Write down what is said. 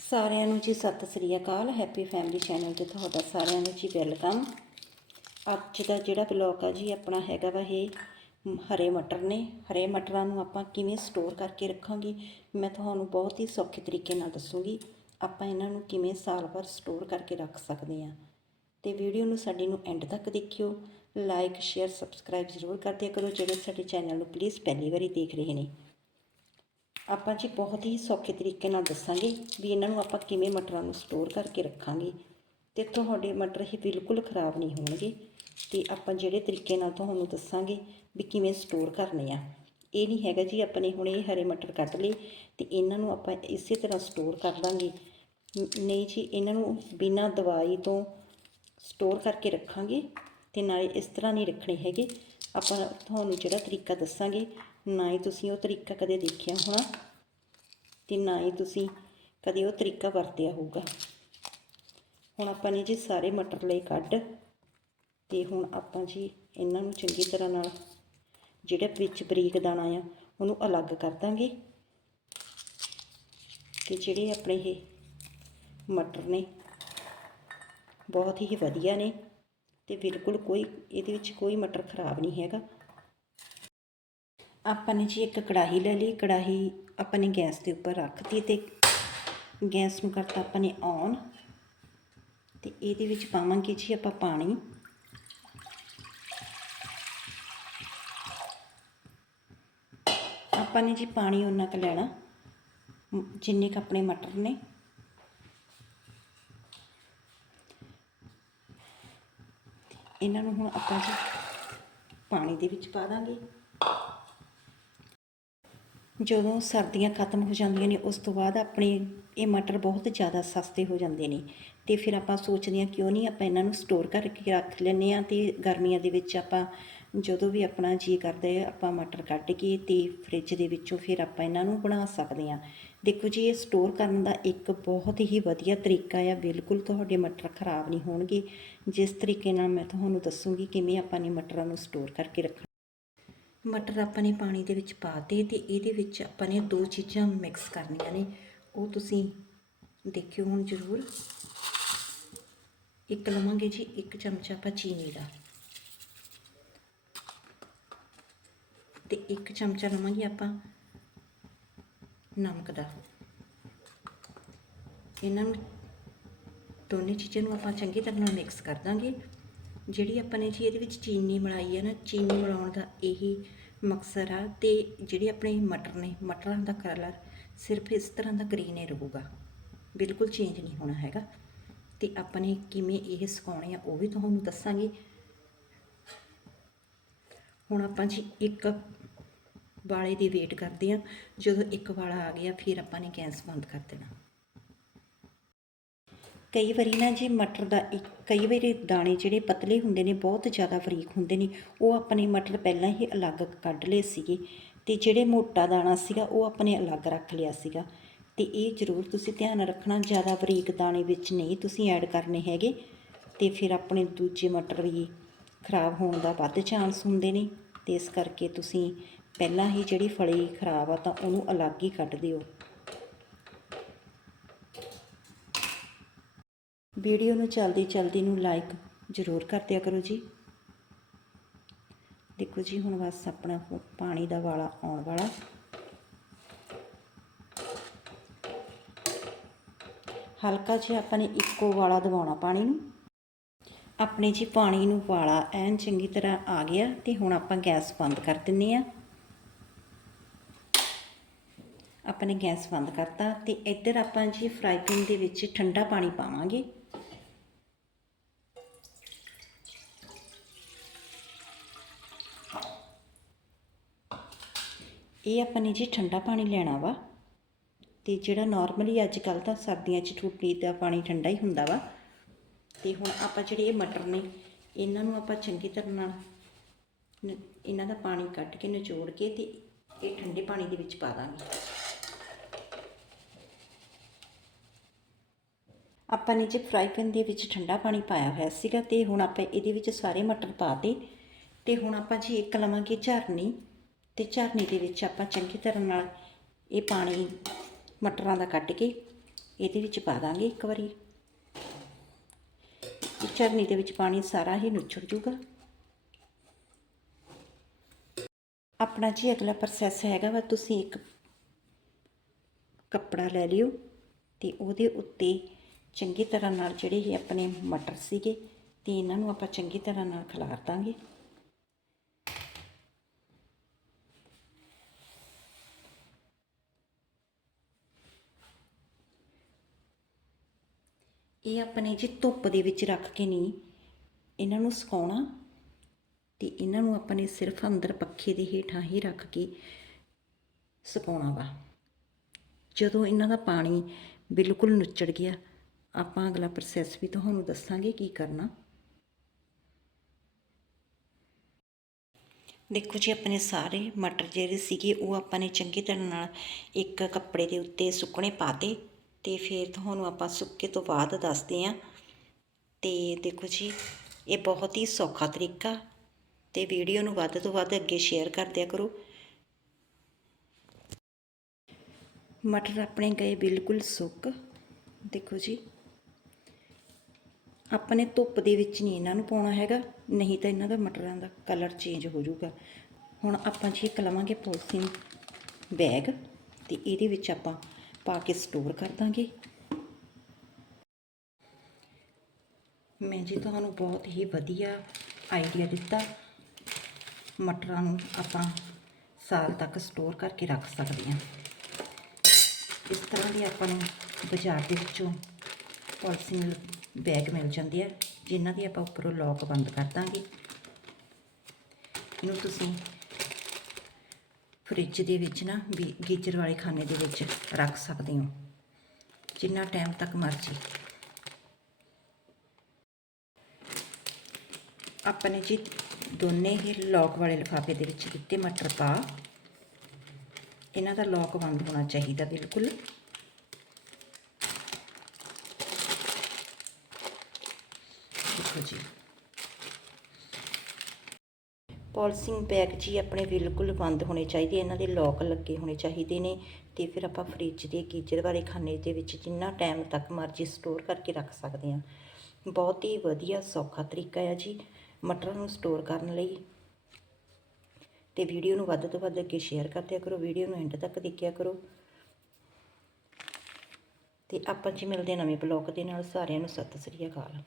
ਸਾਰਿਆਂ ਨੂੰ ਜੀ ਸਤਿ ਸ੍ਰੀ ਅਕਾਲ ਹੈਪੀ ਫੈਮਿਲੀ ਚੈਨਲ ਤੇ ਤੁਹਾਡਾ ਸਾਰਿਆਂ ਨੂੰ ਜੀ ਵੈਲਕਮ। ਅੱਜ ਦਾ ਜਿਹੜਾ ਬਲੌਗ ਆ ਜੀ, ਆਪਣਾ ਹੈਗਾ ਵਾ ਇਹ ਹਰੇ ਮਟਰ ਨੇ। ਹਰੇ ਮਟਰਾਂ ਨੂੰ ਆਪਾਂ ਕਿਵੇਂ ਸਟੋਰ ਕਰਕੇ ਰੱਖਾਂਗੇ, ਮੈਂ ਤੁਹਾਨੂੰ ਬਹੁਤ ਹੀ ਸੌਖੇ ਤਰੀਕੇ ਨਾਲ ਦੱਸੂਗੀ, ਆਪਾਂ ਇਹਨਾਂ ਨੂੰ ਕਿਵੇਂ ਸਾਲ ਭਰ ਸਟੋਰ ਕਰਕੇ ਰੱਖ ਸਕਦੇ ਹਾਂ। ਤੇ ਵੀਡੀਓ ਨੂੰ ਸਾਡੀ ਨੂੰ ਐਂਡ ਤੱਕ ਦੇਖਿਓ ਲਾਈਕ ਸ਼ੇਅਰ ਸਬਸਕ੍ਰਾਈਬ ਜ਼ਰੂਰ ਕਰਦੇ ਕਰੋ, ਜਿਹੜੇ ਸਾਡੇ ਚੈਨਲ ਨੂੰ ਪਲੀਜ਼ ਪਹਿਲੀ ਵਾਰੀ ਦੇਖ ਰਹੇ ਨੇ। ਆਪਾਂ ਜੀ ਬਹੁਤ ਹੀ ਸੌਖੇ ਤਰੀਕੇ ਨਾਲ ਦੱਸਾਂਗੇ ਵੀ ਇਹਨਾਂ ਨੂੰ ਆਪਾਂ ਕਿਵੇਂ ਮਟਰਾਂ ਨੂੰ ਸਟੋਰ ਕਰਕੇ ਰੱਖਾਂਗੇ ਤੇ ਤੁਹਾਡੇ ਮਟਰ ਹੀ ਬਿਲਕੁਲ ਖਰਾਬ ਨਹੀਂ ਹੋਣਗੇ ਤੇ ਆਪਾਂ ਜਿਹੜੇ ਤਰੀਕੇ ਨਾਲ ਤੁਹਾਨੂੰ ਦੱਸਾਂਗੇ ਵੀ ਕਿਵੇਂ ਸਟੋਰ ਕਰਨੇ ਆ। ਇਹ ਨਹੀਂ ਹੈਗਾ ਜੀ ਆਪਾਂ ਨੇ ਹੁਣ ਇਹ ਹਰੇ ਮਟਰ ਕੱਢ ਲਏ ਤੇ ਇਹਨਾਂ ਨੂੰ ਆਪਾਂ ਇਸੇ ਤਰ੍ਹਾਂ ਸਟੋਰ ਕਰ ਦਾਂਗੇ। ਨਹੀਂ ਜੀ, ਇਹਨਾਂ ਨੂੰ ਬਿਨਾਂ ਦਵਾਈ ਤੋਂ ਸਟੋਰ ਕਰਕੇ ਰੱਖਾਂਗੇ ਤੇ ਨਾਲੇ ਇਸ ਤਰ੍ਹਾਂ ਨਹੀਂ ਰੱਖਣੇ ਹੈਗੇ। ਆਪਾਂ ਤੁਹਾਨੂੰ ਜਿਹੜਾ ਤਰੀਕਾ ਦੱਸਾਂਗੇ ਨਾ ਹੀ ਤੁਸੀਂ ਉਹ ਤਰੀਕਾ ਕਦੇ ਦੇਖਿਆ ਹੋਣਾ ਤੇ ਨਾ ਹੀ ਤੁਸੀਂ ਕਦੇ ਉਹ ਤਰੀਕਾ ਵਰਤਿਆ ਹੋਊਗਾ। ਹੁਣ ਆਪਾਂ ਨੇ ਜੀ ਸਾਰੇ ਮਟਰ ਲਈ ਕੱਢ ਤੇ ਹੁਣ ਆਪਾਂ ਜੀ ਇਹਨਾਂ ਨੂੰ ਚੰਗੀ ਤਰ੍ਹਾਂ ਨਾਲ ਜਿਹੜਾ ਵਿੱਚ ਬਰੀਕ ਦਾਣਾ ਆ ਉਹਨੂੰ ਅਲੱਗ ਕਰ ਦਾਂਗੇ ਤੇ ਜਿਹੜੇ ਆਪਣੇ ਇਹ ਮਟਰ ਨੇ ਬਹੁਤ ਹੀ ਵਧੀਆ ਨੇ ਤੇ ਬਿਲਕੁਲ ਕੋਈ ਇਹਦੇ ਵਿੱਚ ਕੋਈ ਮਟਰ ਖਰਾਬ ਨਹੀਂ ਹੈਗਾ। ਆਪਾਂ ਨੇ ਜੀ ਇੱਕ ਕੜਾਹੀ ਲੈ ਲਈ, ਕੜਾਹੀ ਆਪਾਂ ਨੇ ਗੈਸ ਦੇ ਉੱਪਰ ਰੱਖਤੀ ਤੇ ਗੈਸ ਨੂੰ ਕਰਤਾ ਆਪਾਂ ਨੇ ਔਨ ਤੇ ਇਹਦੇ ਵਿੱਚ ਪਾਵਾਂਗੇ ਜੀ ਆਪਾਂ ਪਾਣੀ। ਆਪਾਂ ਨੇ ਜੀ ਪਾਣੀ ਉਹਨਾਂ ਕੁ ਲੈਣਾ, ਜਿੰਨੇ ਕੁ ਆਪਣੇ ਮਟਰ ਨੇ। ਇਹਨਾਂ ਨੂੰ ਹੁਣ ਆਪਾਂ ਜੀ ਪਾਣੀ ਦੇ ਵਿੱਚ ਪਾ ਦਾਂਗੇ। ਜਦੋਂ ਸਰਦੀਆਂ ਖਤਮ ਹੋ ਜਾਂਦੀਆਂ ਨੇ, ਉਸ ਤੋਂ ਬਾਅਦ ਆਪਣੇ ਇਹ ਮਟਰ ਬਹੁਤ ਜ਼ਿਆਦਾ ਸਸਤੇ ਹੋ ਜਾਂਦੇ ਨੇ। ਤੇ ਫਿਰ ਆਪਾਂ ਸੋਚਦੇ ਹਾਂ, ਕਿਉਂ ਨਹੀਂ ਆਪਾਂ ਇਹਨਾਂ ਨੂੰ ਸਟੋਰ ਕਰਕੇ ਰੱਖ ਲੈਂਦੇ ਹਾਂ ਤੇ ਗਰਮੀਆਂ ਦੇ ਵਿੱਚ ਆਪਾਂ ਜਦੋਂ ਵੀ ਆਪਣਾ ਜੀ ਕਰਦਾ ਹੈ, ਆਪਾਂ ਮਟਰ ਕੱਢ ਕੇ ਤੇ ਫ੍ਰਿਜ ਦੇ ਵਿੱਚੋਂ ਫਿਰ ਆਪਾਂ ਇਹਨਾਂ ਨੂੰ ਬਣਾ ਸਕਦੇ ਹਾਂ। ਦੇਖੋ ਜੀ, ਇਹ ਸਟੋਰ ਕਰਨ ਦਾ ਇੱਕ ਬਹੁਤ ਹੀ ਵਧੀਆ ਤਰੀਕਾ ਆ। ਬਿਲਕੁਲ ਤੁਹਾਡੇ ਮਟਰ ਖਰਾਬ ਨਹੀਂ ਹੋਣਗੇ। ਜਿਸ ਤਰੀਕੇ ਨਾਲ ਮੈਂ ਤੁਹਾਨੂੰ ਦੱਸੂਗੀ, ਕਿਵੇਂ ਆਪਾਂ ਨੇ ਮਟਰਾਂ ਨੂੰ ਸਟੋਰ ਕਰਕੇ ਰੱਖਣਾ। ਮਟਰ ਆਪਾਂ ਨੇ ਪਾਣੀ ਦੇ ਵਿੱਚ ਪਾਤੇ ਤੇ ਇਹਦੇ ਵਿੱਚ ਆਪਾਂ ਨੇ ਦੋ ਚੀਜ਼ਾਂ ਮਿਕਸ ਕਰਨੀਆਂ ਨੇ। ਉਹ ਤੁਸੀਂ ਦੇਖਿਓ ਹੁਣ ਜ਼ਰੂਰ। ਇੱਕ ਲਵਾਂਗੇ ਜੀ, ਇੱਕ ਚਮਚਾ ਆਪਾਂ ਚੀਨੀ ਦਾ। ਤੇ ਇੱਕ ਚਮਚਾ ਲਵਾਂਗੇ ਆਪਾਂ ਨਮਕ ਦਾ। ਇਹਨਾਂ ਨੂੰ ਦੋਨੇ ਚੀਜ਼ਾਂ ਨੂੰ ਆਪਾਂ ਚੰਗੀ ਤਰ੍ਹਾਂ ਨਾਲ ਮਿਕਸ ਕਰ ਦਾਂਗੇ। ਜਿਹੜੀ ਆਪਾਂ ਨੇ ਜੀ ਇਹਦੇ ਵਿੱਚ ਚੀਨੀ ਮਿਲਾਈ ਹੈ ਨਾ, ਚੀਨੀ ਮਿਲਾਉਣ ਦਾ ਇਹੀ ਮਕਸਰ ਆ ਤੇ ਜਿਹੜੇ ਆਪਣੇ ਮਟਰ ਨੇ, ਮਟਰਾਂ ਦਾ ਕਲਰ ਸਿਰਫ ਇਸ ਤਰ੍ਹਾਂ ਦਾ ਗ੍ਰੀਨ ਹੀ ਰਹੂਗਾ। ਬਿਲਕੁਲ ਚੇਂਜ ਨਹੀਂ ਹੋਣਾ ਹੈਗਾ। ਤੇ ਆਪਾਂ ਨੇ ਕਿਵੇਂ ਇਹ ਸੁਕਾਉਣੇ ਆ ਉਹ ਵੀ ਤੁਹਾਨੂੰ ਦੱਸਾਂਗੇ। ਹੁਣ ਆਪਾਂ ਜੀ ਇੱਕ ਵਾਲੇ ਦੀ ਵੇਟ ਕਰਦੇ ਆ। ਜਦੋਂ ਇੱਕ ਵਾਲਾ ਆ ਗਿਆ, ਫਿਰ ਆਪਾਂ ਨੇ ਗੈਸ ਬੰਦ ਕਰ ਦੇਣਾ। ਕਈ ਵਾਰੀ ਨਾ ਜੀ ਮਟਰ ਦਾ ਇੱਕ, ਕਈ ਵਾਰੀ ਦਾਣੇ ਜਿਹੜੇ ਪਤਲੇ ਹੁੰਦੇ ਨੇ, ਬਹੁਤ ਜ਼ਿਆਦਾ ਬਰੀਕ ਹੁੰਦੇ ਨੇ, ਉਹ ਆਪਣੇ ਮਟਰ ਪਹਿਲਾਂ ਹੀ ਅਲੱਗ ਕੱਢ ਲਏ ਸੀਗੇ ਤੇ ਜਿਹੜੇ ਮੋਟਾ ਦਾਣਾ ਸੀਗਾ, ਉਹ ਆਪਣੇ ਅਲੱਗ ਰੱਖ ਲਿਆ ਸੀਗਾ। ਤੇ ਇਹ ਜ਼ਰੂਰ ਤੁਸੀਂ ਧਿਆਨ ਰੱਖਣਾ, ਜ਼ਿਆਦਾ ਬਰੀਕ ਦਾਣੇ ਵਿੱਚ ਨਹੀਂ ਤੁਸੀਂ ਐਡ ਕਰਨੇ ਹੈਗੇ ਤੇ ਫਿਰ ਆਪਣੇ ਦੂਜੇ ਮਟਰ ਵੀ ਖਰਾਬ ਹੋਣ ਦਾ ਵੱਧ ਚਾਂਸ ਹੁੰਦੇ ਨੇ ਤੇ ਇਸ ਕਰਕੇ ਤੁਸੀਂ ਪਹਿਲਾਂ ਹੀ ਜਿਹੜੀ ਫਲੀ ਖਰਾਬ ਆ ਤਾਂ ਉਹਨੂੰ ਅਲੱਗ ਹੀ ਕੱਢ ਦਿਓ। ਵੀਡੀਓ ਨੂੰ ਚਲਦੀ ਚਲਦੀ ਨੂੰ ਲਾਈਕ ਜ਼ਰੂਰ ਕਰ ਦਿਆ ਕਰੋ ਜੀ। ਦੇਖੋ ਜੀ, ਹੁਣ ਬਸ ਆਪਣਾ ਪਾਣੀ ਦਾ ਵਾਲਾ ਆਉਣ ਵਾਲਾ। ਹਲਕਾ ਜਿਹਾ ਆਪਾਂ ਨੇ ਇੱਕੋ ਵਾਲਾ ਦਵਾਉਣਾ ਪਾਣੀ ਨੂੰ। ਆਪਣੇ ਜੀ ਪਾਣੀ ਨੂੰ ਵਾਲਾ ਐਨ ਚੰਗੀ ਤਰ੍ਹਾਂ ਆ ਗਿਆ ਤੇ ਹੁਣ ਆਪਾਂ ਗੈਸ ਬੰਦ ਕਰ ਦਿੰਨੇ ਆ। ਆਪਾਂ ਨੇ ਗੈਸ ਬੰਦ ਕਰਤਾ ਤੇ ਇੱਧਰ ਆਪਾਂ ਜੀ ਫਰਾਈ ਪੈਨ ਦੇ ਵਿੱਚ ਠੰਡਾ ਪਾਣੀ ਪਾਵਾਂਗੇ। ਇਹ ਆਪਾਂ ਨੇ ਜੀ ਠੰਡਾ ਪਾਣੀ ਲੈਣਾ ਵਾ ਤੇ ਜਿਹੜਾ ਨਾਰਮਲੀ ਅੱਜ ਕੱਲ ਤਾਂ ਸਰਦੀਆਂ 'ਚ ਟੂਟੀ ਦਾ ਪਾਣੀ ਠੰਡਾ ਹੀ ਹੁੰਦਾ ਵਾ। ਤੇ ਹੁਣ ਆਪਾਂ ਜਿਹੜੇ ਇਹ ਮਟਰ ਨੇ, ਇਹਨਾਂ ਨੂੰ ਆਪਾਂ ਚੰਗੀ ਤਰ੍ਹਾਂ ਨਾਲ ਨ- ਇਹਨਾਂ ਦਾ ਪਾਣੀ ਕੱਢ ਕੇ ਨਿਚੋੜ ਕੇ ਤੇ ਇਹ ਠੰਡੇ ਪਾਣੀ ਦੇ ਵਿੱਚ ਪਾ ਦਾਂਗੇ। ਆਪਾਂ ਨੇ ਜੇ ਫਰਾਈ ਪੈਨ ਦੇ ਵਿੱਚ ਠੰਡਾ ਪਾਣੀ ਪਾਇਆ ਹੋਇਆ ਸੀਗਾ ਤੇ ਹੁਣ ਆਪਾਂ ਇਹਦੇ ਵਿੱਚ ਸਾਰੇ ਮਟਰ ਪਾਤੇ ਤੇ ਹੁਣ ਆਪਾਂ ਜੀ ਇੱਕ ਲਵਾਂਗੇ ਝਰਨੀ। ਤੇ ਝਰਨੀ ਦੇ ਵਿੱਚ ਆਪਾਂ ਚੰਗੀ ਤਰ੍ਹਾਂ ਨਾਲ ਇਹ ਪਾਣੀ ਮਟਰਾਂ ਦਾ ਕੱਢ ਕੇ ਇਹਦੇ ਵਿੱਚ ਪਾ ਦਾਂਗੇ ਇੱਕ ਵਾਰੀ। ਇਹ ਝਰਨੀ ਦੇ ਵਿੱਚ ਪਾਣੀ ਸਾਰਾ ਹੀ ਨੁੱਚੜ ਜੂਗਾ ਆਪਣਾ ਜੀ ਅਗਲਾ ਪ੍ਰੋਸੈਸ ਹੈਗਾ ਵਾ, ਤੁਸੀਂ ਇੱਕ ਕੱਪੜਾ ਲੈ ਲਿਓ ਤੇ ਉਹਦੇ ਉੱਤੇ ਚੰਗੀ ਤਰ੍ਹਾਂ ਨਾਲ ਜਿਹੜੇ ਇਹ ਆਪਣੇ ਮਟਰ ਸੀਗੇ ਤੇ ਇਹਨਾਂ ਨੂੰ ਆਪਾਂ ਚੰਗੀ ਤਰ੍ਹਾਂ ਨਾਲ ਖਿਲਾਰ ਦਾਂਗੇ। ਇਹ ਆਪਣੇ ਜੀ ਧੁੱਪ ਦੇ ਵਿੱਚ ਰੱਖ ਕੇ ਨਹੀਂ, ਇਹਨਾਂ ਨੂੰ ਸੁਕਾਉਣਾ ਤੇ ਇਹਨਾਂ ਨੂੰ ਆਪਾਂ ਨੇ ਸਿਰਫ ਅੰਦਰ ਪੱਖੇ ਦੇ ਹੇਠਾਂ ਹੀ ਰੱਖ ਕੇ ਸੁਕਾਉਣਾ ਵਾ। ਜਦੋਂ ਇਹਨਾਂ ਦਾ ਪਾਣੀ ਬਿਲਕੁਲ ਨੁੱਚੜ ਗਿਆ, ਆਪਾਂ ਅਗਲਾ ਪ੍ਰੋਸੈਸ ਵੀ ਤੁਹਾਨੂੰ ਦੱਸਾਂਗੇ ਕੀ ਕਰਨਾ। ਦੇਖੋ ਜੀ, ਆਪਣੇ ਸਾਰੇ ਮਟਰ ਜਿਹੜੇ ਸੀਗੇ, ਉਹ ਆਪਾਂ ਨੇ ਚੰਗੀ ਤਰ੍ਹਾਂ ਨਾਲ ਇੱਕ ਕੱਪੜੇ ਦੇ ਉੱਤੇ ਸੁੱਕਣੇ ਪਾਤੇ ਤੇ ਫਿਰ ਤੁਹਾਨੂੰ ਆਪਾਂ ਸੁੱਕੇ ਤੋਂ ਬਾਅਦ ਦੱਸਦੇ ਆਂ ਤੇ ਦੇਖੋ ਜੀ, ਇਹ ਬਹੁਤ ਹੀ ਸੌਖਾ ਤਰੀਕਾ। ਤੇ ਵੀਡੀਓ ਨੂੰ ਵੱਧ ਤੋਂ ਵੱਧ ਅੱਗੇ ਸ਼ੇਅਰ ਕਰ ਦਿਆ ਕਰੋ। ਮਟਰ ਆਪਣੇ ਗਏ ਬਿਲਕੁਲ ਸੁੱਕ। ਦੇਖੋ ਜੀ ਆਪਾਂ ਨੇ ਧੁੱਪ ਦੇ ਵਿੱਚ ਨਹੀਂ ਇਹਨਾਂ ਨੂੰ ਪਾਉਣਾ ਹੈਗਾ, ਨਹੀਂ ਤਾਂ ਇਹਨਾਂ ਦਾ ਮਟਰਾਂ ਦਾ ਕਲਰ ਚੇਂਜ ਹੋ ਜਾਊਗਾ। ਹੁਣ ਆਪਾਂ ਜੀ ਇੱਕ ਲਵਾਂਗੇ ਪੋਲੀਥੀਨ ਬੈਗ, ਤੇ ਇਹਦੇ ਵਿੱਚ ਆਪਾਂ ਪਾ ਕੇ ਸਟੋਰ ਕਰ ਦਾਂਗੇ। ਮੈਂ ਜੀ ਤੁਹਾਨੂੰ ਬਹੁਤ ਹੀ ਵਧੀਆ ਆਈਡੀਆ ਦਿੱਤਾ। ਮਟਰਾਂ ਨੂੰ ਆਪਾਂ ਸਾਲ ਤੱਕ ਸਟੋਰ ਕਰਕੇ ਰੱਖ ਸਕਦੇ ਹਾਂ। ਇਸ ਤਰ੍ਹਾਂ ਦੀ ਆਪਾਂ ਨੂੰ ਬਾਜ਼ਾਰ ਦੇ ਵਿੱਚੋਂ ਪੋਲੀਥੀਨ ਬੈਗ ਮਿਲ ਜਾਂਦੇ ਆ, ਜਿਨ੍ਹਾਂ ਦੀ ਆਪਾਂ ਉੱਪਰੋਂ ਲੌਕ ਬੰਦ ਕਰ ਦਾਂਗੇ। ਇਹਨੂੰ ਤੁਸੀਂ ਫ੍ਰਿਜ ਦੇ ਵਿੱਚ ਨਾ ਵੀ ਗੀਜ਼ਰ ਵਾਲੇ ਖਾਨੇ ਦੇ ਵਿੱਚ ਰੱਖ ਸਕਦੇ ਹੋ। ਜਿੰਨਾ ਟਾਈਮ ਤੱਕ ਮਰਜ਼ੀ। ਆਪਾਂ ਨੇ ਜੀ ਦੋਨੇ ਹੀ ਲੌਕ ਵਾਲੇ ਲਿਫਾਫੇ ਦੇ ਵਿੱਚ ਦਿੱਤੇ ਮਟਰ ਪਾ। ਇਹਨਾਂ ਦਾ ਲੌਕ ਬੰਦ ਹੋਣਾ ਚਾਹੀਦਾ ਬਿਲਕੁਲ ਦੇਖੋ ਜੀ ਪੋਲਿਸਿੰਗ ਬੈਗ ਜੀ ਆਪਣੇ ਬਿਲਕੁਲ ਬੰਦ ਹੋਣੇ ਚਾਹੀਦੇ, ਇਹਨਾਂ ਦੇ ਲੋਕ ਲੱਗੇ ਹੋਣੇ ਚਾਹੀਦੇ ਨੇ ਤੇ ਫਿਰ ਆਪਾਂ ਫ੍ਰਿਜ ਦੇ ਗੀਜ਼ਰ ਵਾਲੇ ਖਾਨੇ ਦੇ ਵਿੱਚ ਜਿੰਨਾ ਟਾਈਮ ਤੱਕ ਮਰਜ਼ੀ ਸਟੋਰ ਕਰਕੇ ਰੱਖ ਸਕਦੇ ਹਾਂ। ਬਹੁਤ ਹੀ ਵਧੀਆ, ਸੌਖਾ ਤਰੀਕਾ ਹੈ ਜੀ ਮਟਰਾਂ ਨੂੰ ਸਟੋਰ ਕਰਨ ਲਈ। ਤੇ ਵੀਡੀਓ ਨੂੰ ਵੱਧ ਤੋਂ ਵੱਧ ਅੱਗੇ ਸ਼ੇਅਰ ਕਰਦਿਆ ਕਰੋ ਵੀਡੀਓ ਨੂੰ ਐਂਡ ਤੱਕ ਦੇਖਿਆ ਕਰੋ। ਤੇ ਆਪਾਂ ਜੀ ਮਿਲਦੇ ਹਾਂ ਨਵੇਂ ਬਲੌਗ ਦੇ ਨਾਲ, ਸਾਰਿਆਂ ਨੂੰ ਸਤਿ ਸ੍ਰੀ ਅਕਾਲ।